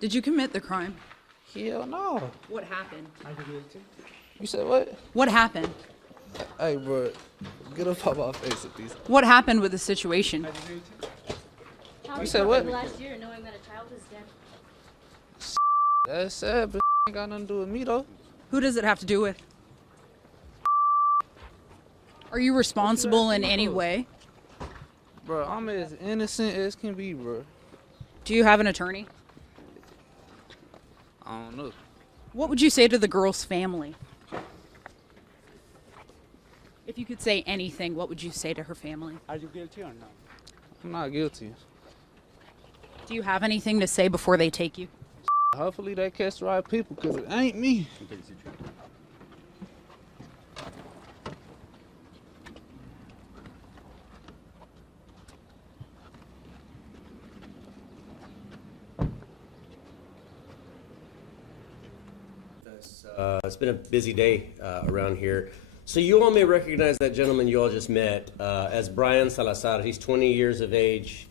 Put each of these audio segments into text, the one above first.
Did you commit the crime? Hell no. What happened? You said what? What happened? Hey, bro, get up off my face with these. What happened with the situation? How You said what? last year knowing that a child is dead? That's sad, but ain't got nothing to do with me though. Who does it have to do with? Are you responsible in any way? Bro, I'm as innocent as can be, bro. Do you have an attorney? I don't know. What would you say to the girl's family? If you could say anything, what would you say to her family? Are you guilty or not? I'm not guilty. Do you have anything to say before they take you? Hopefully they catch the right people, because it ain't me. It's been a busy day around here. So you all may recognize that gentleman you all just met as Bryan Salazar. He's 20 years of age.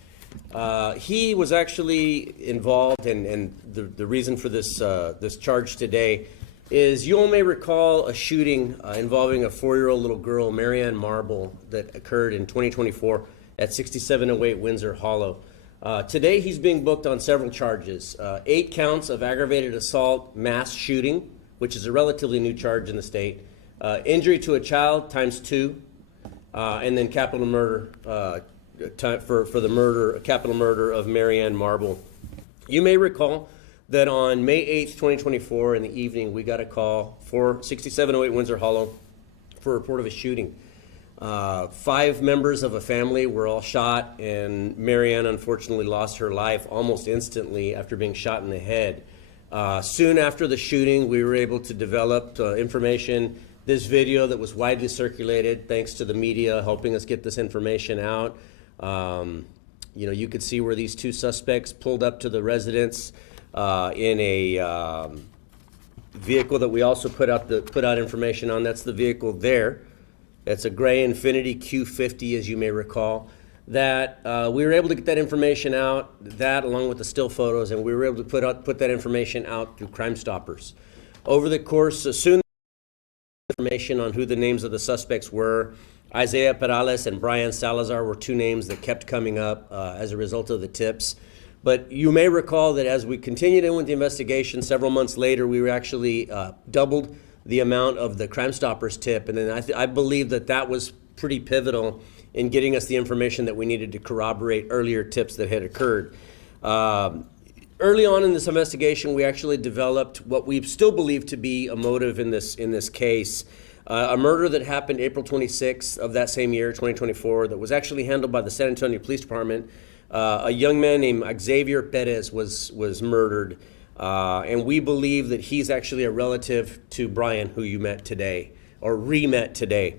He was actually involved, and the reason for this this charge today is you all may recall a shooting involving a 4-year-old little girl, Marianne Marble, that occurred in 2024 at 6708 Windsor Hollow. Today he's being booked on several charges. 8 counts of aggravated assault, mass shooting, which is a relatively new charge in the state, injury to a child ×2, and then capital murder for the murder, capital murder of Marianne Marble. You may recall that on May 8th, 2024, in the evening, we got a call for 6708 Windsor Hollow for a report of a shooting. 5 members of a family were all shot, and Marianne unfortunately lost her life almost instantly after being shot in the head. Soon after the shooting, we were able to develop information, this video that was widely circulated thanks to the media helping us get this information out. You know, you could see where these 2 suspects pulled up to the residence in a vehicle that we also put out information on. That's the vehicle there. It's a gray Infiniti Q50, as you may recall. That we were able to get that information out, that along with the still photos, and we were able to put that information out through Crime Stoppers. Over the course, soon information on who the names of the suspects were. Isaiah Perales and Bryan Salazar were 2 names that kept coming up as a result of the tips. But you may recall that as we continued in with the investigation, several months later, we were actually doubled the amount of the Crime Stoppers tip, and then I believe that was pretty pivotal in getting us the information that we needed to corroborate earlier tips that had occurred. Early on in this investigation, we actually developed what we still believe to be a motive in this case, a murder that happened April 26th of that same year, 2024, that was actually handled by the San Antonio Police Department. A young man named Xavier Perez was murdered, and we believe that he's actually a relative to Bryan, who you met today, or re-met today.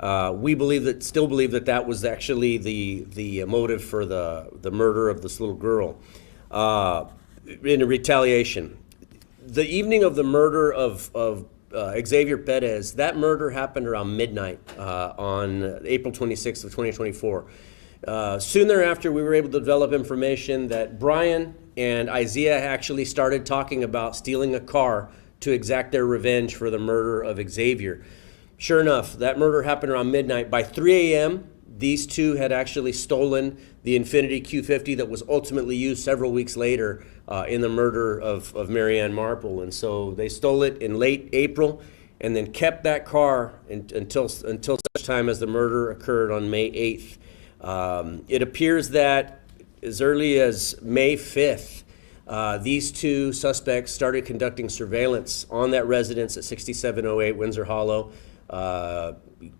We still believe that was actually the motive for the murder of this little girl in a retaliation. The evening of the murder of Xavier Perez, that murder happened around midnight on April 26th of 2024. Soon thereafter, we were able to develop information that Bryan and Isaiah actually started talking about stealing a car to exact their revenge for the murder of Xavier. Sure enough, that murder happened around midnight. By 3 a.m., these 2 had actually stolen the Infiniti Q50 that was ultimately used several weeks later in the murder of Marianne Marble. And so they stole it in late April and then kept that car until such time as the murder occurred on May 8th. It appears that as early as May 5th, these 2 suspects started conducting surveillance on that residence at 6708 Windsor Hollow,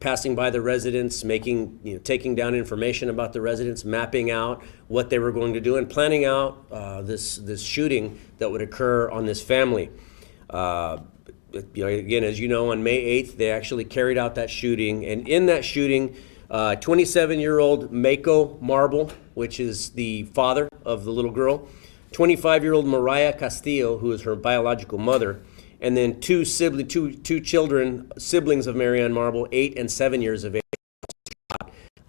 passing by the residence, taking down information about the residence, mapping out what they were going to do, and planning out this shooting that would occur on this family. Again, as you know, on May 8th, they actually carried out that shooting, and in that shooting, 27-year-old Mako Marble, which is the father of the little girl, 25-year-old Mariah Castillo, who is her biological mother, and then 2 children, siblings of Marianne Marble, 8 and 7 years of age.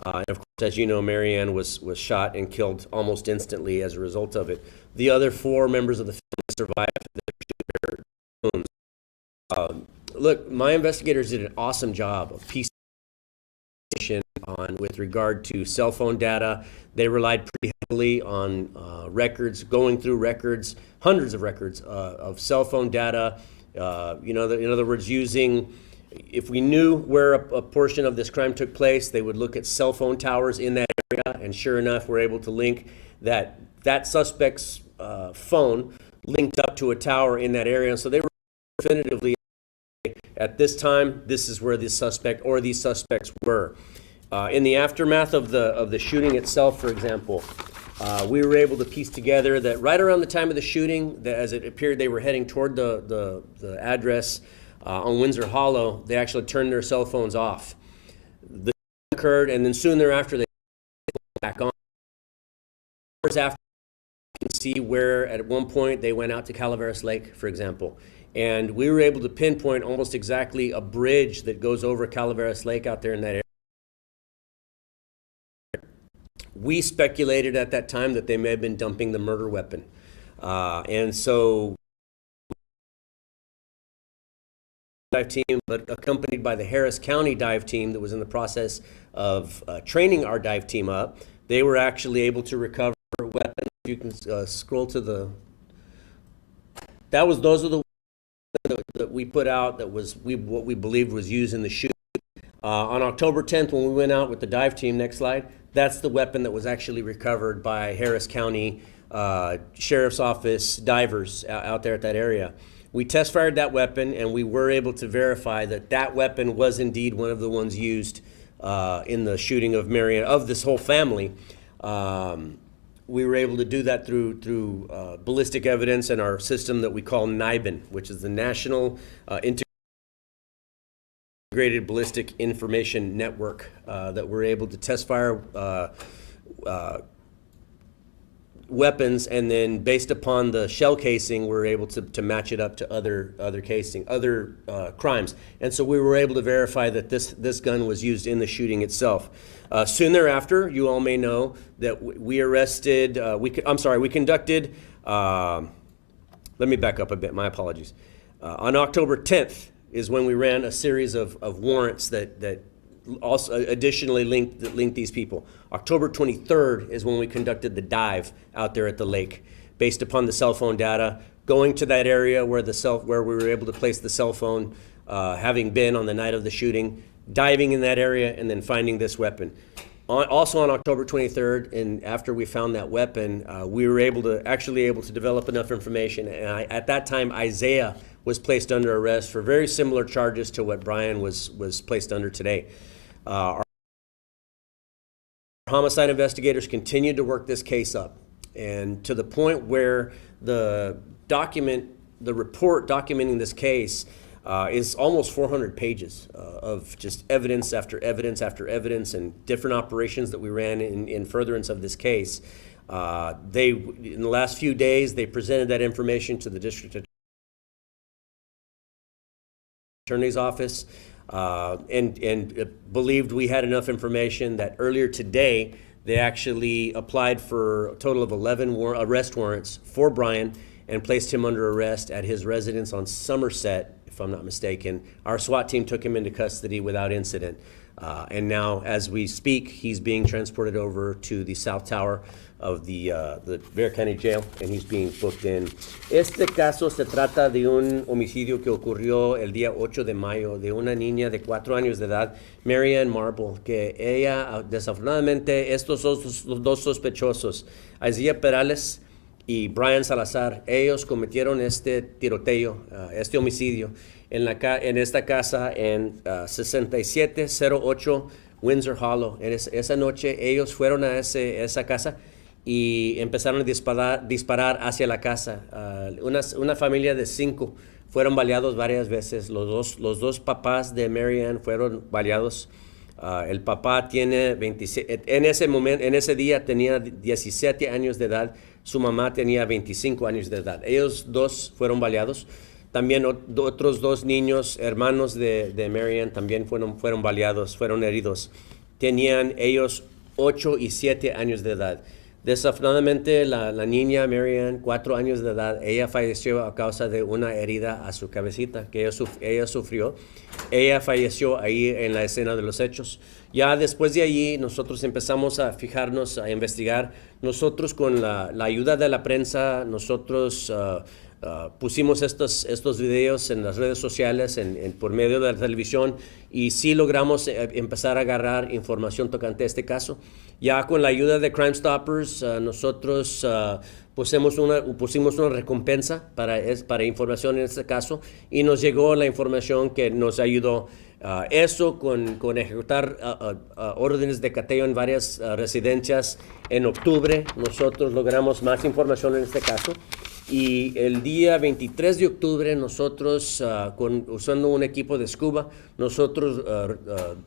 And of course, as you know, Marianne was shot and killed almost instantly as a result of it. The other 4 members of the family survived their wounds. Look, my investigators did an awesome job of piecing on with regard to cell phone data. They relied pretty heavily on records, going through records, hundreds of records of cell phone data. In other words, if we knew where a portion of this crime took place, they would look at cell phone towers in that area, and sure enough, we're able to link that suspect's phone linked up to a tower in that area. And so they were definitively, at this time, this is where this suspect or these suspects were. In the aftermath of the shooting itself, for example, we were able to piece together that right around the time of the shooting, that as it appeared they were heading toward the address on Windsor Hollow, they actually turned their cell phones off. The occurred, and then soon thereafter they back on. Hours after, you can see where at one point they went out to Calaveras Lake, for example. And we were able to pinpoint almost exactly a bridge that goes over Calaveras Lake out there in that area. We speculated at that time that they may have been dumping the murder weapon. And so dive team, but accompanied by the Harris County dive team that was in the process of training our dive team up, they were actually able to recover weapons. You can scroll to those are the that we put out that was what we believed was used in the shooting. On October 10th, when we went out with the dive team, next slide, that's the weapon that was actually recovered by Harris County Sheriff's Office divers out there at that area. We test fired that weapon, and we were able to verify that weapon was indeed one of the ones used in the shooting of Marion, of this whole family. We were able to do that through ballistic evidence and our system that we call NIBIN, which is the National Integrated Ballistic Information Network, that we're able to test fire weapons, and then based upon the shell casing, we're able to match it up to other crimes. And so we were able to verify that this gun was used in the shooting itself. Soon thereafter, you all may know that we conducted, let me back up a bit, my apologies. On October 10th is when we ran a series of warrants that also additionally linked these people. October 23rd is when we conducted the dive out there at the lake, based upon the cell phone data, going to that area where we were able to place the cell phone, having been on the night of the shooting, diving in that area, and then finding this weapon. Also on October 23rd, and after we found that weapon, we were able to develop enough information. And at that time, Isaiah was placed under arrest for very similar charges to what Bryan was placed under today. Our homicide investigators continued to work this case up, and to the point where the report documenting this case is almost 400 pages of just evidence after evidence after evidence and different operations that we ran in furtherance of this case. In the last few days, they presented that information to the district attorney's office, and believed we had enough information that earlier today they actually applied for a total of 11 arrest warrants for Bryan and placed him under arrest at his residence on Somerset, if I'm not mistaken. Our SWAT team took him into custody without incident. And now, as we speak, he's being transported over to the South Tower of the Bexar County Jail, and he's being booked in. Este caso se trata de un homicidio que ocurrió el día 8 de mayo de una niña de 4 años de edad, Marianne Marble, que ella, desafortunadamente, estos dos sospechosos, Isaiah Perales y Bryan Salazar, ellos cometieron este tiroteo, este homicidio, en esta casa en 6708 Windsor Hollow. Esa noche ellos fueron a esa casa y empezaron a disparar hacia la casa. Una familia de 5 fueron baleados varias veces. Los dos papás de Marianne fueron baleados. El papá tiene 27, en ese día tenía 17 años de edad. Su mamá tenía 25 años de edad. Ellos dos fueron baleados. También otros 2 niños, hermanos de Marianne, también fueron baleados, fueron heridos. Tenían ellos 8 y 7 años de edad. Desafortunadamente, la niña Marianne, 4 años de edad, ella falleció a causa de una herida a su cabecita que ella sufrió. Ella falleció ahí en la escena de los hechos. Ya después de allí, nosotros empezamos a fijarnos, a investigar. Nosotros, con la ayuda de la prensa, nosotros pusimos estos videos en las redes sociales, por medio de la televisión, y sí logramos empezar a agarrar información tocante a este caso. Ya con la ayuda de Crime Stoppers, nosotros pusimos una recompensa para información en este caso, y nos llegó la información que nos ayudó. Eso con ejecutar órdenes de cateo en varias residencias en octubre. Nosotros logramos más información en este caso. Y el día 23 de octubre nosotros, usando un equipo de scuba, nosotros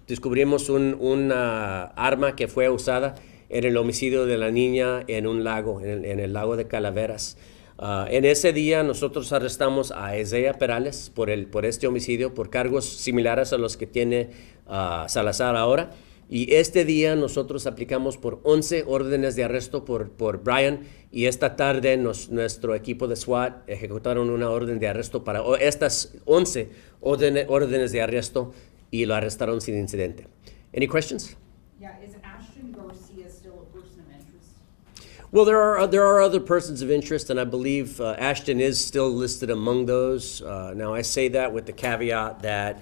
descubrimos una arma que fue usada en el homicidio de la niña en un lago, en el lago de Calaveras. En ese día nosotros arrestamos a Isaiah Perales por este homicidio, por cargos similares a los que tiene Salazar ahora. Y este día nosotros aplicamos por 11 órdenes de arresto por Bryan, y esta tarde nuestro equipo de SWAT ejecutaron una orden de arresto para estas 11 órdenes de arresto, y lo arrestaron sin incidente. Any questions? Yeah, is Ashton Garcia still a person of interest? Well, there are other persons of interest, and I believe Ashton is still listed among those. Now, I say that with the caveat that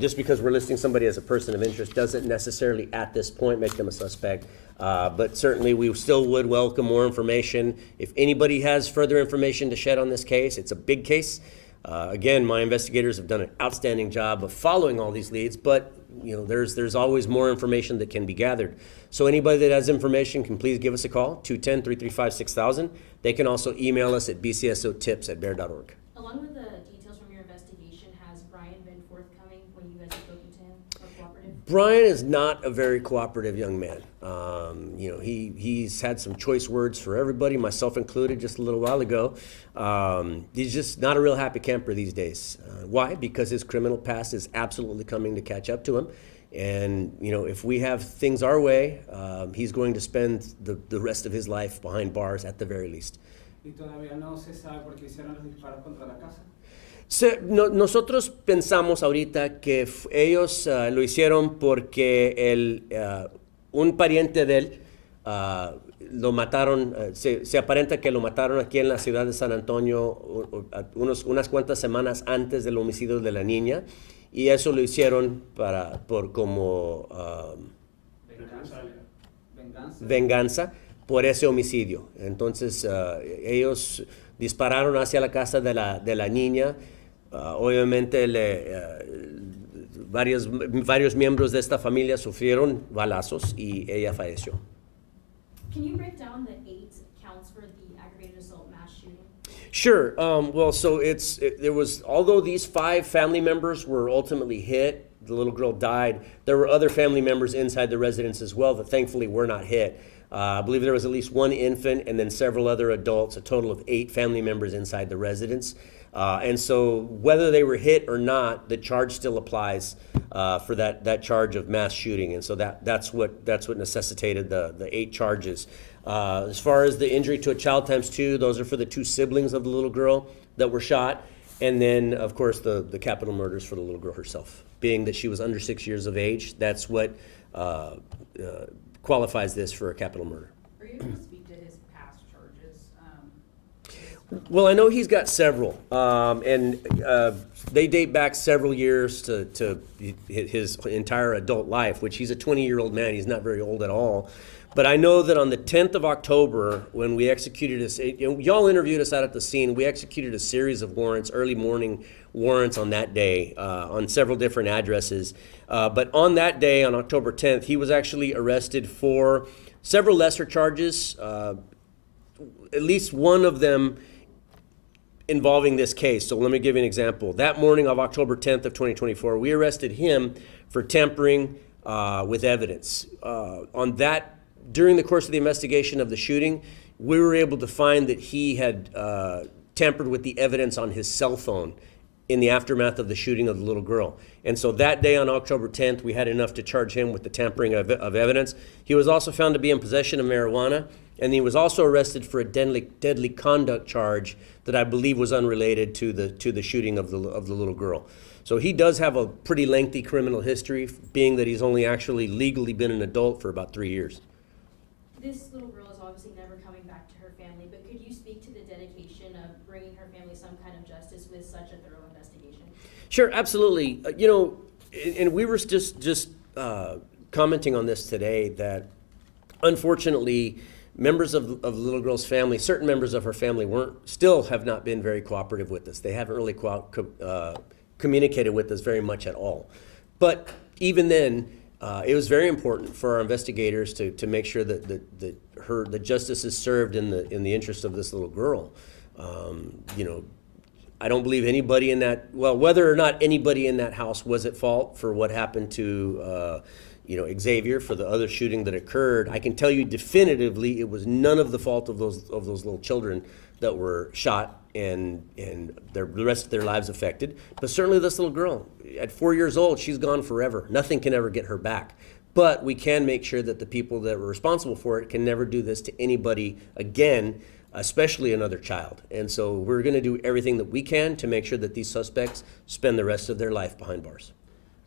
just because we're listing somebody as a person of interest doesn't necessarily at this point make them a suspect. But certainly we still would welcome more information. If anybody has further information to shed on this case, it's a big case. Again, my investigators have done an outstanding job of following all these leads, but there's always more information that can be gathered. So anybody that has information can please give us a call, 210-335-6000. They can also email us at bcsotips@bear.org. Along with the details from your investigation, has Bryan been forthcoming when you guys have spoken to him or cooperative? Bryan is not a very cooperative young man. He's had some choice words for everybody, myself included, just a little while ago. He's just not a real happy camper these days. Why? Because his criminal past is absolutely coming to catch up to him. And, if we have things our way, he's going to spend the rest of his life behind bars at the very least. ¿Y todavía no se sabe por qué hicieron los disparos contra la casa? Nosotros pensamos ahorita que ellos lo hicieron porque un pariente de él lo mataron, se aparenta que lo mataron aquí en la ciudad de San Antonio unas cuantas semanas antes del homicidio de la niña, y eso lo hicieron por como venganza por ese homicidio. Entonces ellos dispararon hacia la casa de la niña. Obviamente varios miembros de esta familia sufrieron balazos y ella falleció. Can you break down the 8 counts for the aggravated assault mass shooting? Sure. Although these 5 family members were ultimately hit, the little girl died, there were other family members inside the residence as well that thankfully were not hit. I believe there was at least 1 infant and then several other adults, a total of 8 family members inside the residence. And so whether they were hit or not, the charge still applies for that charge of mass shooting. And so that's what necessitated the 8 charges. As far as the injury to a child times 2, those are for the 2 siblings of the little girl that were shot. And then, of course, the capital murders for the little girl herself. Being that she was under 6 years of age, that's what qualifies this for a capital murder. Are you able to speak to his past charges? Well, I know he's got several, and they date back several years to his entire adult life, which he's a 20-year-old man. He's not very old at all. But I know that on the 10th of October, when we executed y'all interviewed us out at the scene, we executed a series of warrants, early morning warrants on that day, on several different addresses. But on that day, on October 10th, he was actually arrested for several lesser charges, at least one of them involving this case. So let me give you an example. That morning of October 10th of 2024, we arrested him for tampering with evidence. During the course of the investigation of the shooting, we were able to find that he had tampered with the evidence on his cell phone in the aftermath of the shooting of the little girl. And so that day on October 10th, we had enough to charge him with the tampering of evidence. He was also found to be in possession of marijuana And he was also arrested for a deadly conduct charge that I believe was unrelated to the shooting of the little girl. So he does have a pretty lengthy criminal history, being that he's only actually legally been an adult for about 3 years. This little girl is obviously never coming back to her family, but could you speak to the dedication of bringing her family some kind of justice with such a thorough investigation? Sure, absolutely. And we were just commenting on this today that unfortunately, members of the little girl's family, certain members of her family still have not been very cooperative with us. They haven't really communicated with us very much at all. But even then, it was very important for our investigators to make sure that the justice is served in the interest of this little girl. I don't believe anybody in that, well, whether or not anybody in that house was at fault for what happened to Xavier, for the other shooting that occurred, I can tell you definitively it was none of the fault of those little children that were shot and the rest of their lives affected. But certainly this little girl, at 4 years old, she's gone forever. Nothing can ever get her back. But we can make sure that the people that were responsible for it can never do this to anybody again, especially another child. And so we're going to do everything that we can to make sure that these suspects spend the rest of their life behind bars.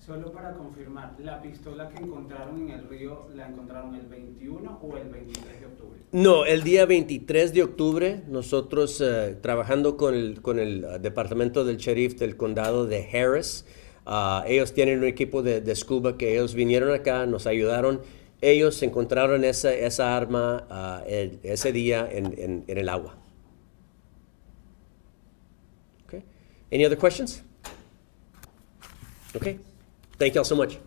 Solo para confirmar, ¿la pistola que encontraron en el río la encontraron el 21 o el 23 de octubre? No, el día 23 de octubre, nosotros trabajando con el departamento del sheriff del condado de Harris, ellos tienen un equipo de scuba que ellos vinieron acá, nos ayudaron. Ellos encontraron esa arma ese día en el agua. Okay. Any other questions? Okay. Thank you all so much.